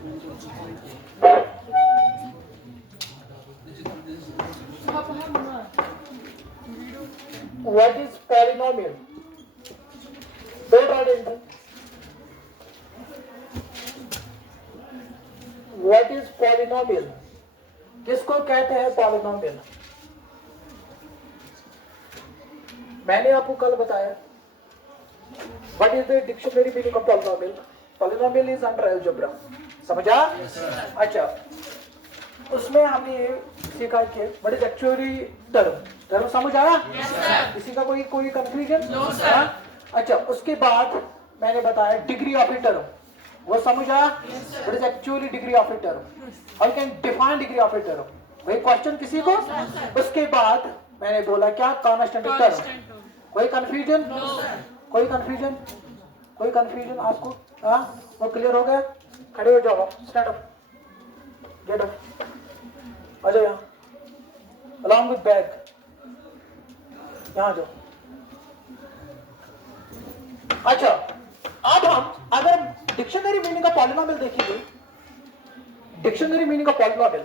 What is polynomial? Don't write anything. What is polynomial? किसको कहते हैं polynomial? मैंने आपको कल बताया. What is the dictionary meaning of polynomial? Polynomial is under algebra. समझा? अच्छा. उसमें हमने ये सीखा कि what is actually term समझ आया? किसी का कोई कंफ्यूजन? अच्छा, उसके बाद मैंने बताया डिग्री ऑफ ए टर्म, वो समझ आया? what is actually degree of a term? How you can define degree of a term? वही क्वेश्चन किसी को? उसके बाद मैंने बोला क्या कांस्टेंट टर्म. कोई कंफ्यूजन? कोई कंफ्यूजन आपको? हाँ, वो क्लियर हो गया? खड़े हो जाओ, स्टैंड अप, गेट अप, आ जाओ यहाँ, अलॉन्ग विद बैग, यहाँ जाओ. अच्छा, अब हम अगर डिक्शनरी मीनिंग ऑफ पॉलिनोमियल देखेंगे, dictionary meaning of polynomial,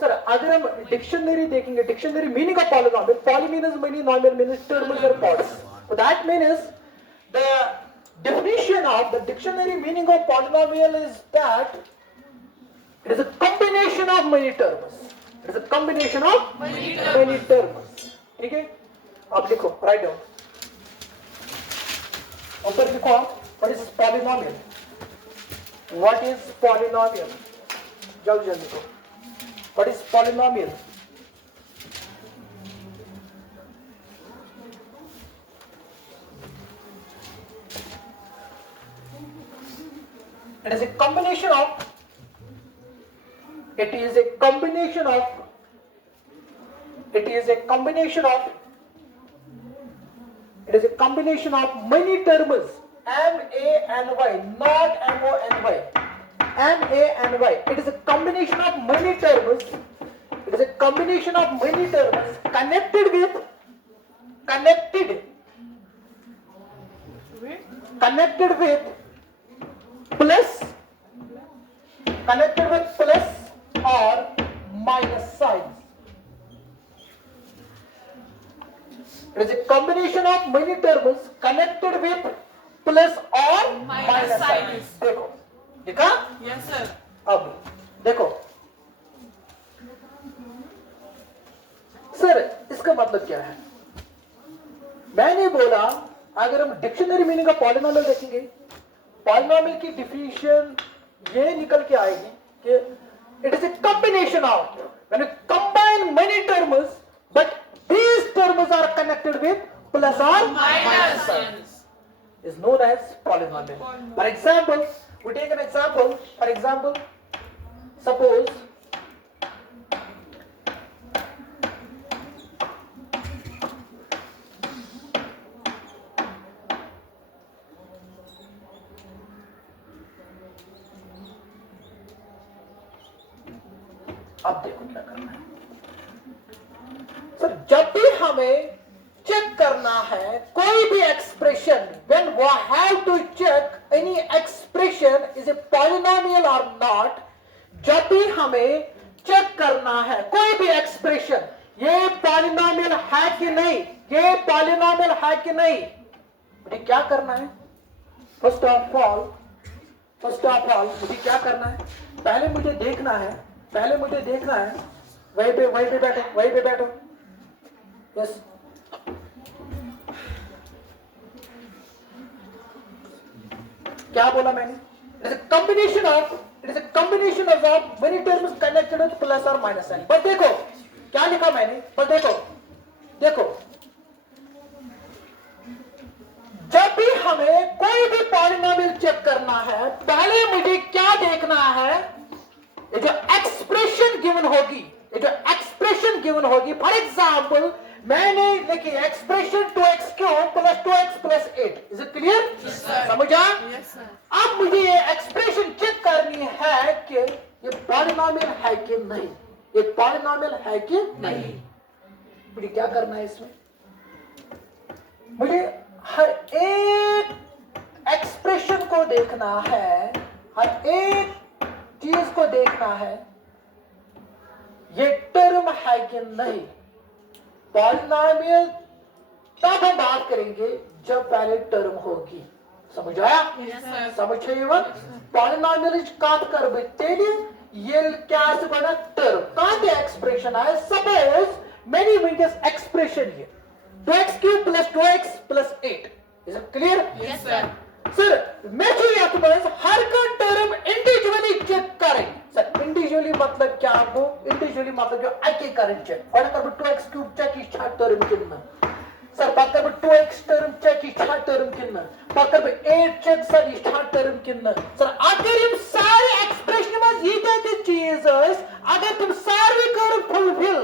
sir अगर हम डिक्शनरी देखेंगे, dictionary meaning of polynomial, poly means many, nominal means terms और pods. So that means the definition of the dictionary meaning of polynomial is that it is a combination of many terms. It is a combination of many terms. ठीक है? आप लिखो, write down. ऊपर लिखो आप, what is polynomial? What is polynomial? जल्दी लिखो. What is polynomial? It is a combination of many terms, M-A-N-Y, not M-O-N-Y. M-A-N-Y. It is a combination of many terms. It is a combination of many terms connected with plus or minus signs. It is a combination of many terms connected with plus or minus signs. देखो, देखा? Yes sir. अब देखो सर, इसका मतलब क्या है? मैंने बोला अगर हम डिक्शनरी मीनिंग ऑफ पॉलिनोमियल देखेंगे, पॉलिनोमियल की डिफिनेशन ये निकल के आएगी कि it is a combination of, when you combine many terms but these terms are connected with plus or minus signs, is known as polynomial. For example, we take an example. For example, suppose अब देखो क्या करना है सर. जब भी हमें चेक करना है कोई भी expression, when we have to check any expression is a polynomial और नॉट, जब भी हमें चेक करना है कोई भी एक्सप्रेशन ये पॉलिनोमियल है कि नहीं, ये पॉलिनोमियल है कि नहीं, मुझे क्या करना है? फर्स्ट ऑफ ऑल मुझे क्या करना है? पहले मुझे देखना है, वहीं पे बैठो. यस, क्या बोला मैंने? It is a combination of many terms connected with plus or minus sign. पर देखो क्या लिखा मैंने, पर देखो जब भी हमें कोई भी पॉलिनोमियल चेक करना है, पहले मुझे क्या देखना है? ये जो एक्सप्रेशन गिवन होगी, फॉर एग्जाम्पल मैंने लिखी expression 2x³ plus 2x plus 8. Is it clear? समझा? अब मुझे ये एक्सप्रेशन चेक करनी है कि ये पॉलिनोमियल है कि नहीं, मुझे क्या करना है इसमें? मुझे हर एक एक्सप्रेशन को देखना है, हर एक चीज को देखना है ये टर्म है कि नहीं। पॉलिनॉमियल तब हम बात करेंगे जब पहले टर्म होगी। समझ आया? समझिए पॉलिनॉमियल कत कर ये क्या बना टर्म कत एक्सप्रेशन आए। सपोज मैंने वीडियोस एक्सप्रेशन ये 2x³ + 2x + 8 is it clear? Yes sir. Sir मैं जो यहां पर हर का टर्म इंडिविजुअली चेक करें। सर इंडिविजुअली मतलब क्या? आपको इंडिविजुअली मतलब जो आई के करंट चेक और कर 2x³ चेक की छा टर्म कितना सर पक्का 2x टर्म चेक की छा टर्म कितना पक्का 8 चेक सर की छा टर्म कितना सर अगर हम सारे एक्सप्रेशन में ये कहते चीज अगर तुम सारे कर फुलफिल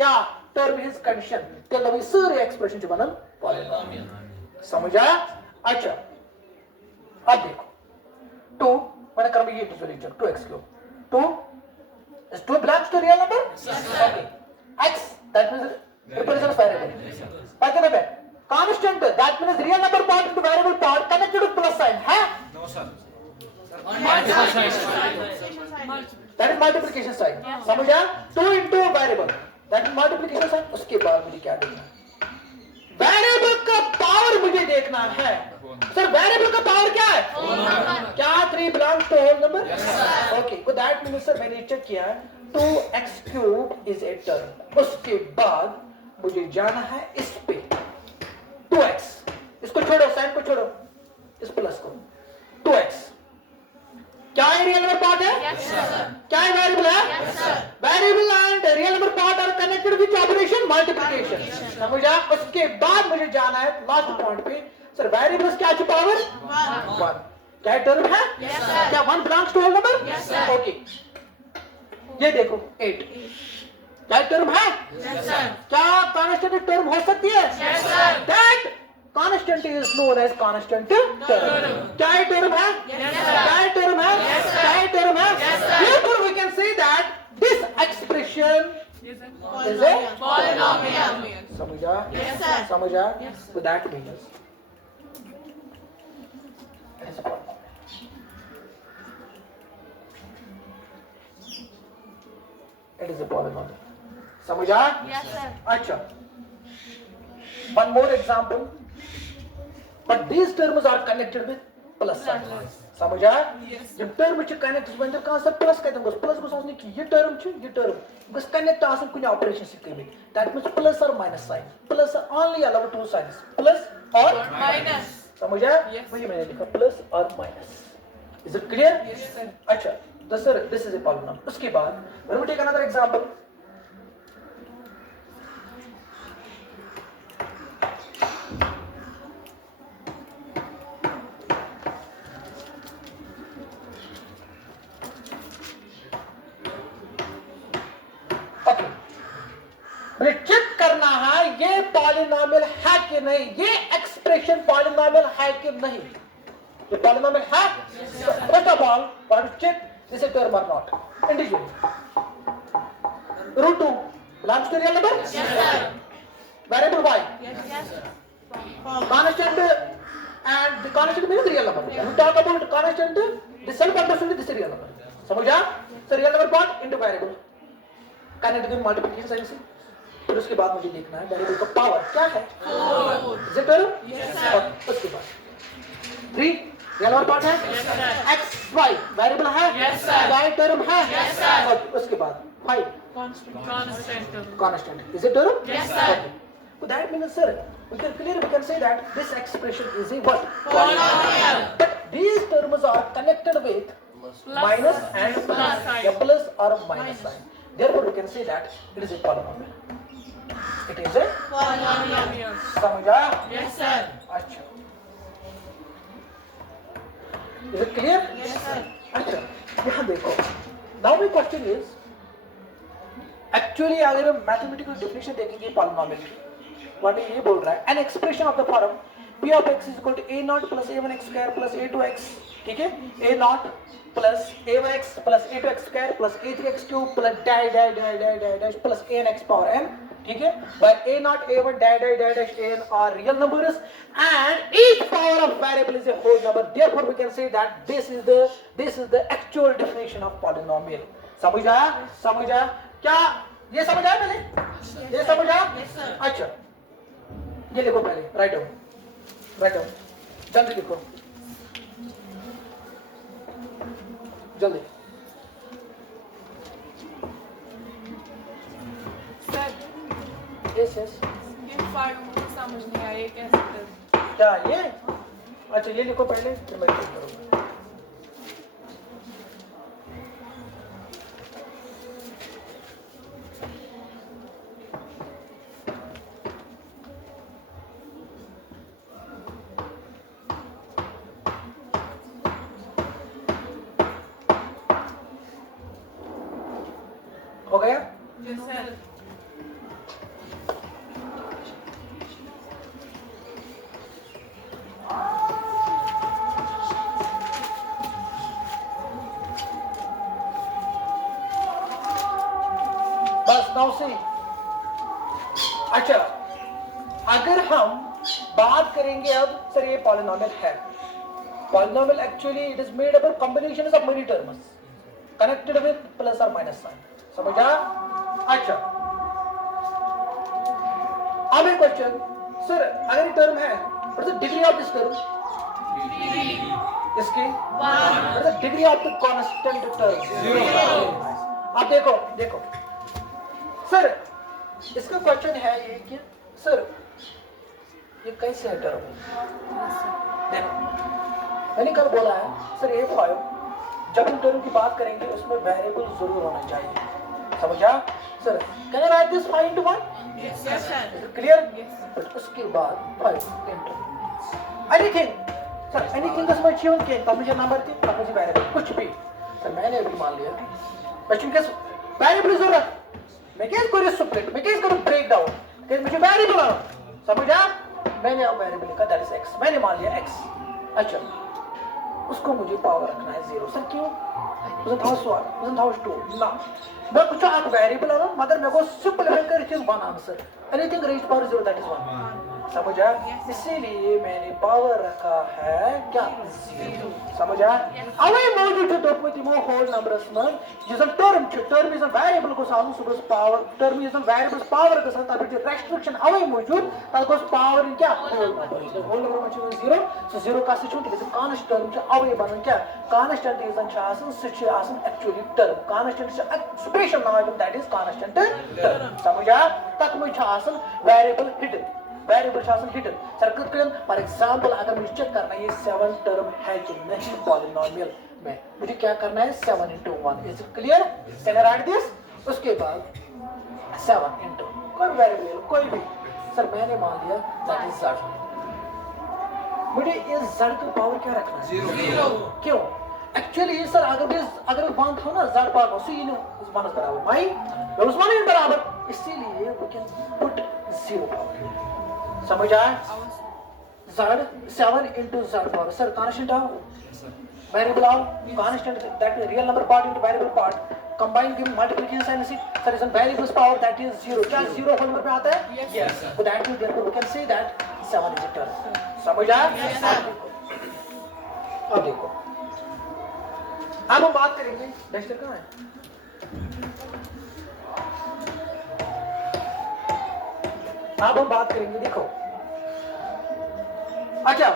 क्या टर्म इज कंडीशन तेल भी सारे एक्सप्रेशन जो बनन पॉलिनॉमियल। समझ आया? अच्छा अब देखो 2 मैंने कर ये डिविजन चेक 2x³ 2 is 2 belongs to real number? Yes, okay. X that means represents variable. Back in a bit. Constant that means real number part into variable part connected to plus sign. है? No sir. That is multiplication sign. समझ आया? 2 into variable that is multiplication sign. उसके बाद मुझे क्या देखना है? वेरिएबल का पावर मुझे देखना है। सर वेरिएबल का पावर क्या है? क्या 3 belongs to whole number? Okay तो दैट मींस सर मैंने चेक किया 2x³ इज ए टर्म। उसके बाद मुझे जाना है इस पे 2x इसको छोड़ो साइन को छोड़ो इस प्लस को 2x क्या है रियल नंबर पार्ट है? Yes sir. क्या है वेरिएबल है? Yes sir. Variable and real number part are connected with operation multiplication. समझा? उसके बाद मुझे जाना है लास्ट पॉइंट पे सर वेरिएबल्स क्या है पावर 1 क्या टर्म है? Yes sir. क्या 1 belongs to whole number? Yes sir. Okay ये देखो 8 क्या टर्म है? Yes sir. क्या कांस्टेंट टर्म हो सकती है? Yes sir. That constant is known as constant term. क्या टर्म है? Yes, sir. क्या टर्म है? Yes, sir. क्या टर्म है? Yes, sir. Therefore we can say that this expression is a Polynomial. समझा? Yes, sir. समझा? Yes. So that means it is a polynomial. It is a polynomial. समझा? Yes, sir. अच्छा one more example but these terms are connected with plus sign. समझा? जब टर्म च कनेक्ट बंदर कहां से प्लस कहते हैं प्लस को समझने की ये टर्म बस कनेक्ट आसन कुछ ऑपरेशन से करबे दैट मींस प्लस और minus sign plus only allow to signs plus और Minus. समझा? वही मैंने लिखा प्लस और minus. Is it clear? Yes, sir. अच्छा दिस इज ए पॉलिनॉमियल। उसके बाद let me take another example. मुझे चेक करना है ये पॉलिनॉमियल है कि नहीं, ये एक्सप्रेशन पॉलिनॉमियल है कि नहीं। ये पॉलिनॉमियल है? First of all one check this is term और not individually. Root 2 belongs to real number? Yes, sir. Variable y Yes, sir. constant and the constant means real number. We talk about constant the self understood this is real number. समझा? So real number part into variable connect with multiplication sign से। फिर उसके बाद मुझे देखना है वेरिएबल का पावर क्या है? 4. Is it term? Yes, sir. उसके बाद 3 रियल नंबर पार्ट है? Yes, sir. x y variable है? Yes, sir. y टर्म है? Yes, sir. और उसके बाद 5 Constant. constant. Is it term? Yes, sir. Okay. So that means, sir, we can say that this expression is a what? Polynomial. But these terms are connected with minus and Plus sign. a plus or a minus sign. Therefore, we can say that it is a polynomial. It is a Polynomial. समझा? Yes, sir. अच्छा. Is it clear? Yes, sir. अच्छा. यहाँ देखो. Now my question is, actually अगर हम mathematical definition देखेंगे polynomial की, what ये बोल रहा है, an expression of the form p of x is equal to a naught plus a1x square plus a2x, ठीक है? a naught plus a1x plus a2x square plus a3x cube plus dash dash dash dash dash dash plus anx power n, ठीक है, but a0, a1, dash, an are real numbers and each power of variable is a whole number. Therefore we can say that this is the actual definition of polynomial. समझ आया क्या? ये समझ आया पहले? ये समझ आया? अच्छा, ये लिखो पहले, राइट डाउन, जल्दी लिखो, जल्दी। सर यस ये 5 मुझे समझ नहीं आया ये कैसे कर क्या ये? अच्छा ये लिखो पहले, फिर मैं चेक करूंगा। हो गया? यस सर बस नाउ से। अच्छा, अगर हम बात करेंगे अब, सर ये पॉलिनोमियल है। Polynomial actually it is made up of combinations of many terms connected with plus और माइनस साइन। समझा? अच्छा, अब एक क्वेश्चन, सर अगर टर्म है, what is the degree of this term? इसकी what is the degree of the constant term? 0। अब देखो सर, इसका क्वेश्चन है ये कि सर ये कैसे है टर्म? देखो मैंने कल बोला है सर ये 5 जब हम टर्म की बात करेंगे उसमें वेरिएबल जरूर होना चाहिए। समझा? Sir can I right this 5 into 1? Yes sir clear? Yes but उसके बाद 5 into एनीथिंग, सर एनीथिंग इसमें चीन के तब मुझे नंबर थी, तब मुझे वेरिएबल कुछ भी। सर मैंने अभी मान लिया क्वेश्चन के वेरिएबल जरूरत, मैं कैसे करूँ स्प्लिट, मैं कैसे करूँ ब्रेक डाउन, कि मुझे वेरिएबल आना। समझा? मैंने अब वेरिएबल लिखा दैट इज x, मैंने मान लिया x। अच्छा, उसको मुझे पावर रखना है 0। सर क्यों? उसने था सवाल, उसने था 2 ना, मैं कुछ आप वेरिएबल आना मगर मेरे को सिंपलीफाई करके 1 answer, anything raised power 0 that is 1। समझा? इसीलिए मैंने पावर रखा है क्या? 0। समझा? अवे मौजूद है दोपति मो होल नंबर्स में जिसम टर्म इज अ वेरिएबल को साउंड सुबह power, term is a variable power के साथ अभी रेस्ट्रिक्शन अवे मौजूद तब को पावर इन क्या होल नंबर में 0। सो 0 का से चूंकि कांस्टेंट टर्म छ अवे बनन क्या कांस्टेंट इज अन चासन सच आसन एक्चुअली टर्म कांस्टेंट छ expression now that is constant term. समझा? तक में छ आसन वेरिएबल हिडन, वेरिएबल शासन हिडन। सर्किट करें फॉर एग्जांपल अगर मुझे चेक करना है ये 7 टर्म है कि नहीं पॉलिनोमियल में, मुझे क्या करना है 7 into 1। Is it clear? Can I right this? उसके बाद 7 into कोई वेरिएबल कोई भी, सर मैंने मान लिया दैट इज z। मुझे इस z की पावर क्या रखना है? 0। क्यों? एक्चुअली सर अगर वन था ना z पावर उसी इन उस वन बराबर भाई उस वन बराबर, इसीलिए वी कैन पुट 0 पावर। समझ आया? z 7 into z power, sir constant आओ, variable आओ, constant that is real number part into variable part, combine give multiplication sign is sir is a variable power that is 0। क्या 0 होल नंबर पे आता है? Yes sir। So that means therefore we can say that 7 is a term। समझ आया? Yes sir। अब देखो अब हम बात करेंगे डस्टर कहाँ है? अब हम बात करेंगे, देखो अच्छा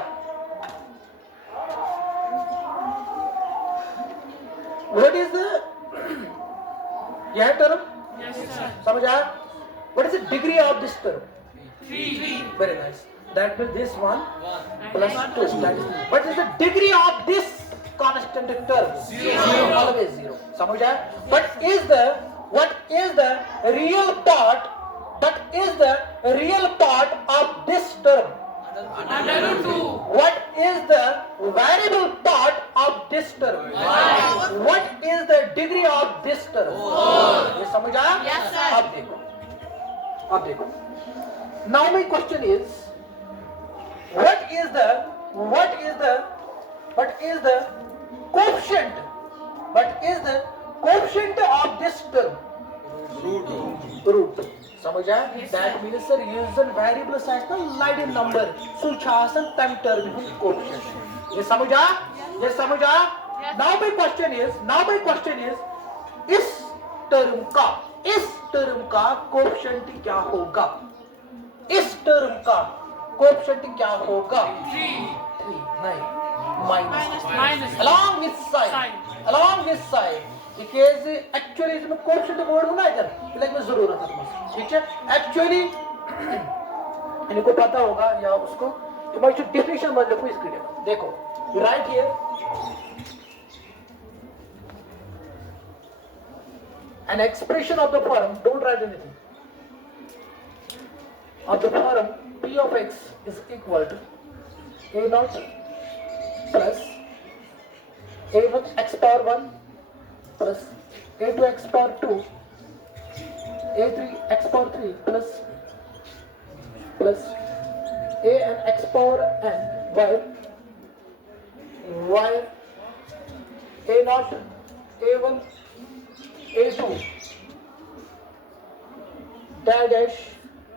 व्हाट इज द यह टर्म? यस सर समझ आया? What is the degree of this term? 3 very nice, that means this one plus 2 that is what is the degree of this constant term? 0 ऑलवेज 0। समझ आया? What is the real part, that is the real part of this term? under root 2 What is the variable part of this term? What is the degree of this term? ये समझ आया? Yes, sir। अब देखो now my question is what is the quotient of this term? Root 2। समझा? That means the reason variable size ना leading number सो छासन time term हूँ coefficient. ये समझा? ये समझा? Now my question is इस term का coefficient क्या होगा? इस term का coefficient क्या होगा? 3 नहीं minus along this side because actually इसमें coefficient word होना है क्या? like में जरूरत है ठीक है? actually इनको पता होगा या उसको तो मैं जो definition मत लिखूँ इसके लिए देखो you write here an expression of the form don't write anything of the form p of x is equal to a naught plus a1 x power 1 plus a2 x power 2 a3 x power 3 plus a and x power n where a naught a1 a2 dash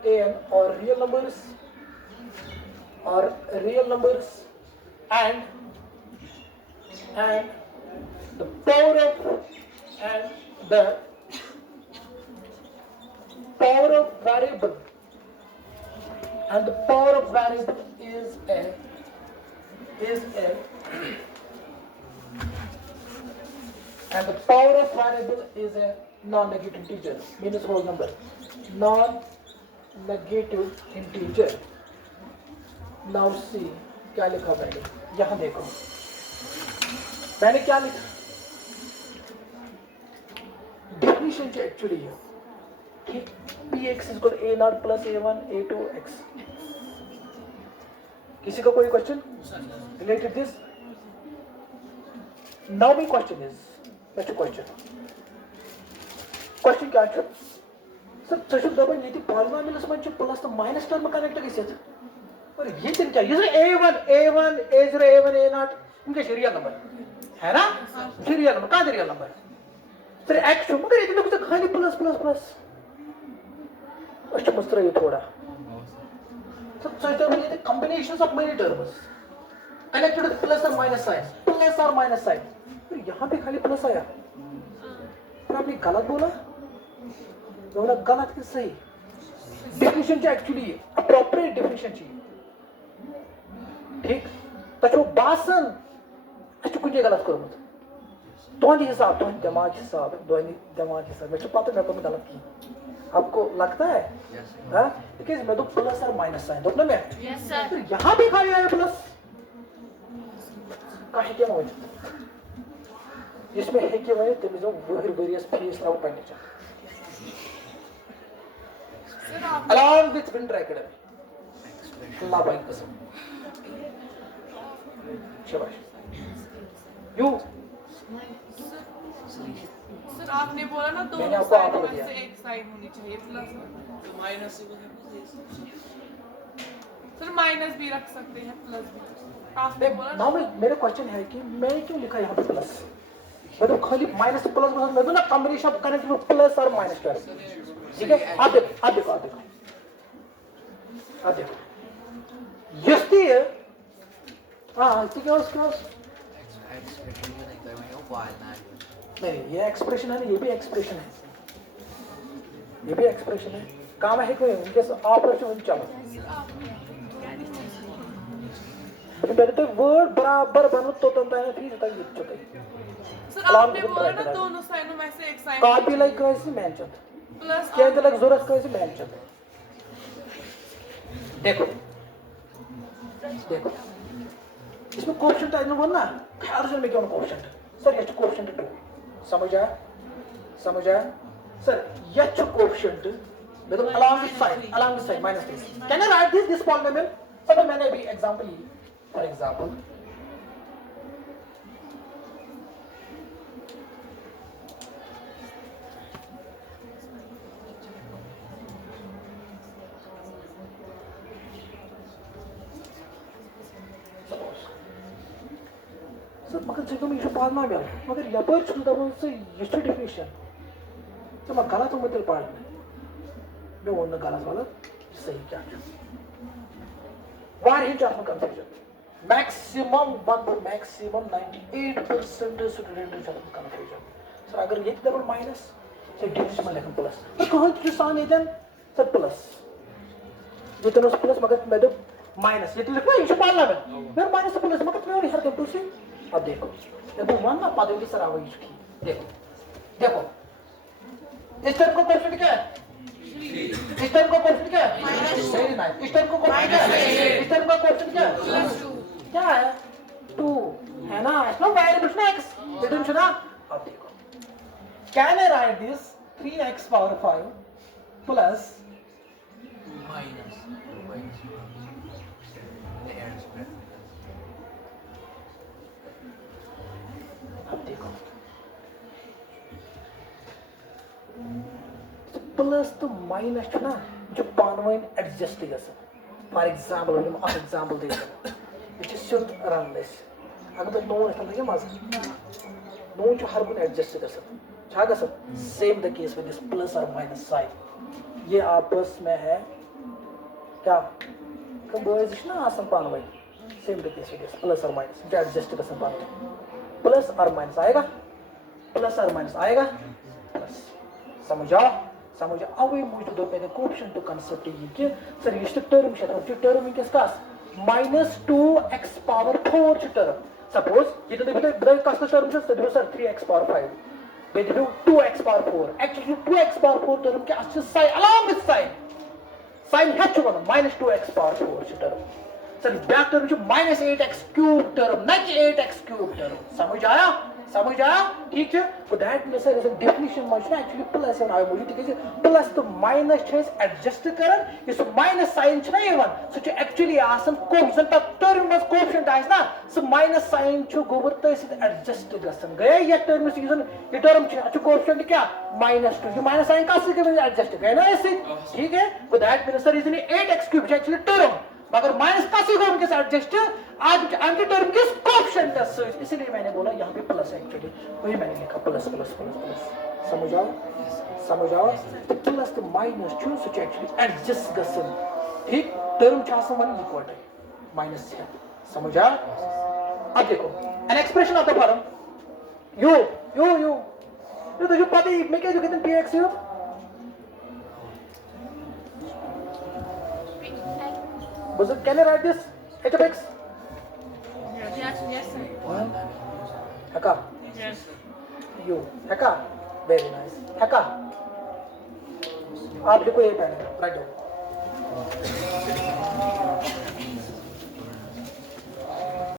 an or real numbers and the power of variable and the power of variable is a and the power of variable is a non-negative integer means whole number non-negative integer. Now see क्या लिखा मैंने यहाँ देखो मैंने क्या लिखा definition क्या actually है ठीक px is equal to a naught plus a1 a2 x किसी का कोई question related this now my question is what's your question क्या है सर चशुक दबाई नहीं थी पॉलिनोमियल्स में जो प्लस तो माइनस टर्म कनेक्ट कैसे थे और ये दिन क्या ये a1 a0 a1 a0 इनके रियल नंबर है ना रियल नंबर कहाँ रियल नंबर सर x मगर ये लोग तो खाली प्लस प्लस प्लस अच्छा मस्त रही थोड़ा सर सोचते हैं ये combinations of many terms connected with plus और माइनस साइन फिर यहाँ पे खाली प्लस आया फिर आपने गलत बोला बोला गलत कि सही डेफिनेशन चाहिए एक्चुअली अप्रोप्रिएट डेफिनेशन चाहिए ठीक तो बासन अच्छे कुछ गलत करो मत दोनों हिसाब दिमाग हिसाब मैं पता मैं को गलत की आपको लगता है हाँ देखिए मैं तो प्लस और माइनस साइन दोनों में तो यहाँ भी खाली आया प्लस काहे क्या मौजूद इसमें है कि वही तुम जो वेरियस फीस ना पढ़ने चाहिए along with Winter Academy अल्लाह भाई कसम शाबाश यू सर आपने बोला ना दो मैंने आपको आगे साइड दिया। से एक साइड होनी चाहिए प्लस तो माइनस सर माइनस भी रख सकते हैं प्लस भी आपने बोला ना नाउ मेरा क्वेश्चन है कि मैं क्यों लिखा यहाँ पे प्लस मैं तो खाली माइनस से प्लस मैं तो ना combination of connect with plus और माइनस कर ठीक है आप देखो यस्ती है हाँ ठीक है उसका नहीं ये एक्सप्रेशन है ना ये भी एक्सप्रेशन है काम है कोई उनके ऑपरेशन चलो मेरे तो वर्ड बराबर बनो तो है फिर तक ये सर आपने बोला ना दोनों साइडों में से एक साइड कॉपी लाइक कैसे मैच प्लस क्या लग जरूरत कैसे मैच देखो इसमें कोएफिशिएंट है ना बोलना अर्जुन में क्यों कोएफिशिएंट सर ये कोएफिशिएंट 2 समझ आया सर ये कोएफिशिएंट मतलब along this side minus this can I write this polynomial sir मैंने अभी एग्जांपल ली फॉर एग्जांपल मगर जगह में पॉलिनोमियल मगर यपर दपान सो ये डेफिनेशन तो मैं गलत मतलब पढ़ना मैं वो न गलत वाला सही क्या वारियन चार्ट में कंफ्यूजन मैक्सिमम 98% स्टूडेंट चार्ट में कंफ्यूजन सर अगर ये डबल माइनस से डिजिट में लिखन प्लस तो कहां जो सान इधन सर प्लस ये तो प्लस मगर मैं तो माइनस ये तो लिखना ये पालना मैं माइनस प्लस मगर मैं और हर कंटू से अब देखो ये तो वन ना पादे की सराव इसकी देखो देखो इस टर्म को कोएफिशिएंट क्या है इस टर्म को कोएफिशिएंट क्या है वेरी नाइस इस टर्म को कोएफिशिएंट क्या है इस टर्म का कोएफिशिएंट क्या है +2 क्या है 2 है ना इसमें वेरिएबल ना x रिटर्न ना अब देखो can I right this 3x power 5 plus minus अब देखो प्लस तो माइनस ना जो पानवाइन एडजस्ट गसन फॉर एग्जांपल हम एक एग्जांपल दे it is should run this अगर मैं नोन है लगे मजा नोन जो हर कुन एडजस्ट गसन छा गसन same the case with this plus और माइनस साइन ये आपस में है क्या कंपोजिशन ना आसन पानवाइन same the case with this plus और माइनस जो एडजस्ट गसन पानवाइन प्लस और माइनस आएगा प्लस और माइनस आएगा प्लस समझा अवे मौजूद मैंने कोएफिशिएंट तो कांसेप्ट ये कि सर ये टर्म है जो टर्म किस का -2x पावर 4 टर्म सपोज ये तो देखो का टर्म है सर 3x पावर 5 वे देखो 2x power 4 actually 2x power 4 टर्म के अच्छे साइन अलोंग विद साइन है जो -2x power 4 term sir back term जो -8x क्यूब टर्म ना कि 8x क्यूब टर्म समझ आया ठीक है तो दैट में सर डेफिनेशन में एक्चुअली प्लस है आवे मुझे ठीक है प्लस तो माइनस छस एडजस्ट करन इस माइनस साइन छ यवन सो छ एक्चुअली आसन कोएफिशिएंट ऑफ टर्म में कोएफिशिएंट आइस ना सो माइनस साइन छ गोबर त इस एडजस्ट गसन गया ये टर्म से ये टर्म छ कोएफिशिएंट क्या -2 जो माइनस साइन का से एडजस्ट गया ना ऐसे ठीक है तो that means sir is 8x cube actually term मगर माइनस का से गोबर के साथ एडजस्ट आज एंटी टर्म के कोएफिशिएंट है इसलिए मैंने बोला यहां पे प्लस है एक्चुअली वही मैंने लिखा प्लस समझ आओ तो प्लस तो माइनस छो सो एक्चुअली एडजस्ट गसन ठीक टर्म छासन वन इक्वल है माइनस है समझ आ अब देखो an expression of the form यो तो जो पता है मैं क्या जो कहते हैं px you Was it, can I write this? H of x? Yes, sir. Haka? Yes. You. Haka? Very nice. Haka? आप देखो ये पैन राइट